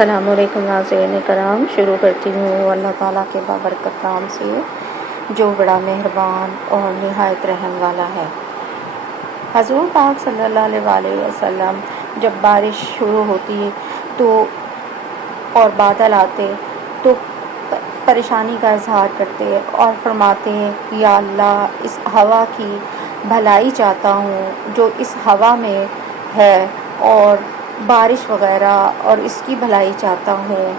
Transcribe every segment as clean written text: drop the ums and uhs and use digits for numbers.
السلام علیکم ناظرین کرام، شروع کرتی ہوں اللہ تعالیٰ کے بابرکت نام سے جو بڑا مہربان اور نہایت رحم والا ہے۔ حضور پاک صلی اللہ علیہ وآلہ وسلم جب بارش شروع ہوتی تو اور بادل آتے تو پریشانی کا اظہار کرتے اور فرماتے ہیں کہ یا اللہ، اس ہوا کی بھلائی چاہتا ہوں جو اس ہوا میں ہے، اور بارش وغیرہ اور اس کی بھلائی چاہتا ہوں،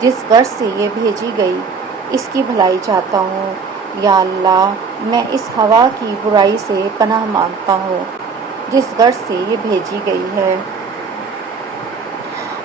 جس غرض سے یہ بھیجی گئی اس کی بھلائی چاہتا ہوں۔ یا اللہ، میں اس ہوا کی برائی سے پناہ مانگتا ہوں جس غرض سے یہ بھیجی گئی ہے۔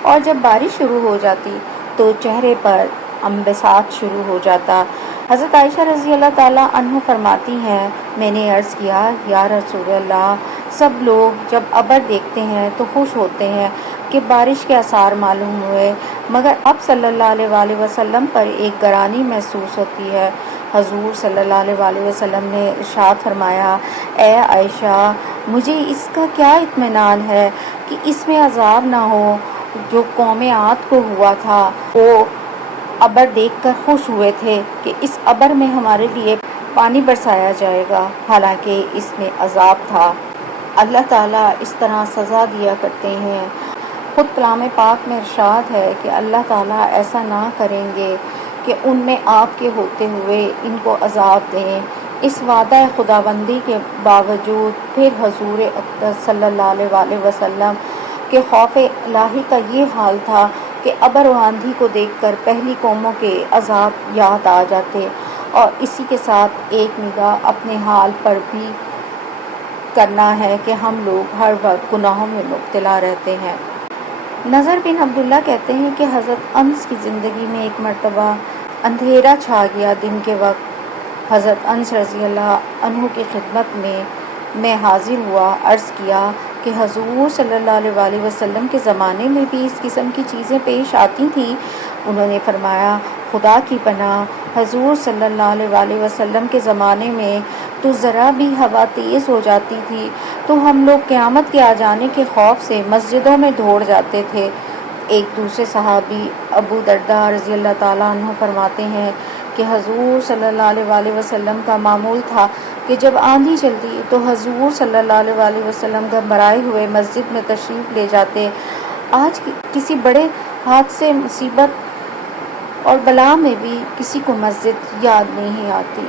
اور جب بارش شروع ہو جاتی تو چہرے پر انبساط شروع ہو جاتا۔ حضرت عائشہ رضی اللہ تعالیٰ عنہ فرماتی ہیں، میں نے عرض کیا، یا رسول اللہ، سب لوگ جب ابر دیکھتے ہیں تو خوش ہوتے ہیں کہ بارش کے آثار معلوم ہوئے، مگر آپ صلی اللہ علیہ وآلہ وسلم پر ایک گرانی محسوس ہوتی ہے۔ حضور صلی اللہ علیہ وآلہ وسلم نے ارشاد فرمایا، اے عائشہ، مجھے اس کا کیا اطمینان ہے کہ اس میں عذاب نہ ہو جو قوم عاد کو ہوا تھا۔ وہ ابر دیکھ کر خوش ہوئے تھے کہ اس ابر میں ہمارے لیے پانی برسایا جائے گا، حالانکہ اس میں عذاب تھا۔ اللہ تعالیٰ اس طرح سزا دیا کرتے ہیں۔ خود کلام پاک میں ارشاد ہے کہ اللہ تعالیٰ ایسا نہ کریں گے کہ ان میں آپ کے ہوتے ہوئے ان کو عذاب دیں۔ اس وعدہ خداوندی کے باوجود پھر حضور اقدس صلی اللہ علیہ وآلہ وسلم کے خوف الہی کا یہ حال تھا کہ ابر و آندھی کو دیکھ کر پہلی قوموں کے عذاب یاد آ جاتے، اور اسی کے ساتھ ایک نگاہ اپنے حال پر بھی کرنا ہے کہ ہم لوگ ہر وقت گناہوں میں مبتلا رہتے ہیں۔ نذر بن عبداللہ کہتے ہیں کہ حضرت انس کی زندگی میں ایک مرتبہ اندھیرا چھا گیا۔ دن کے وقت حضرت انس رضی اللہ عنہ کی خدمت میں حاضر ہوا، عرض کیا کہ حضور صلی اللہ علیہ وآلہ وسلم کے زمانے میں بھی اس قسم کی چیزیں پیش آتی تھیں؟ انہوں نے فرمایا، خدا کی پناہ، حضور صلی اللہ علیہ وآلہ وسلم کے زمانے میں تو ذرا بھی ہوا تیز ہو جاتی تھی تو ہم لوگ قیامت کے آ جانے کے خوف سے مسجدوں میں دوڑ جاتے تھے۔ ایک دوسرے صحابی ابو درداء رضی اللہ تعالیٰ عنہ فرماتے ہیں کہ حضور صلی اللہ علیہ وآلہ وسلم کا معمول تھا کہ جب آندھی چلتی تو حضور صلی اللہ علیہ وآلہ وسلم گھبرائے ہوئے مسجد میں تشریف لے جاتے۔ آج کسی بڑے حادثے، مصیبت اور بلا میں بھی کسی کو مسجد یاد نہیں آتی۔